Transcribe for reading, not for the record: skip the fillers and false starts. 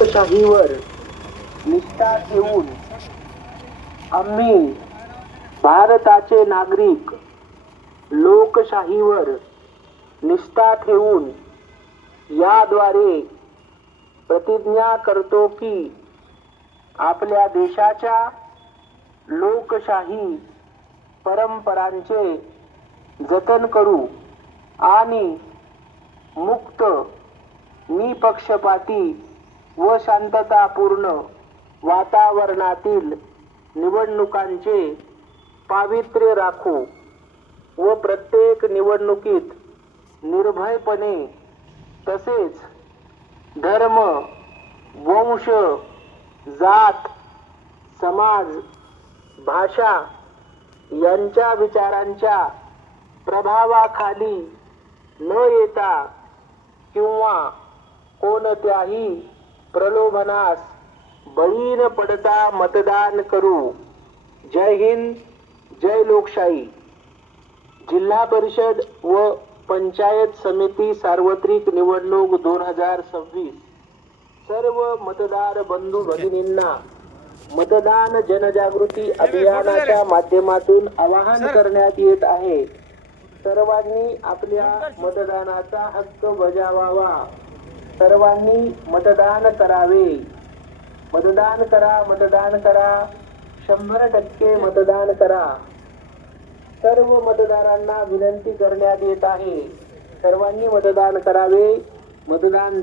लोकशाहीवर निष्ठा ठेवून आम्ही भारताचे नागरिक लोकशाहीवर निष्ठा ठेवून याद्वारे प्रतिज्ञा करतो की आपल्या देशाच्या लोकशाही परंपरांचे जतन करू आणि मुक्त, निपक्षपाती व शांततापूर्ण वातावरणातील निवडणुकांचे पावित्र्य राखू व प्रत्येक निवडणुकीत निर्भयपणे तसेच धर्म, वंश, जात, समाज, भाषा यांच्या विचारांच्या प्रभावाखाली न येता किंवा कोणत्याही प्रलोभनास बळी न पडता मतदान करू. जय हिंद, जय लोकशाही. जिल्हा परिषद व पंचायत समिती सार्वत्रिक निवडणूक 2026 सर्व मतदार बंधू भगिनींना मतदान जनजागृती अभियानाच्या माध्यमातून आवाहन करण्यात येत आहे. सर्वांनी आपल्या मतदानाचा हक्क बजावावा. सर्वांनी मतदान करावे. मतदान करा, मतदान करा. 100% मतदान करा. सर्व मतदारांना विनंती करण्यात येत आहे. सर्वांनी मतदान करावे. मतदान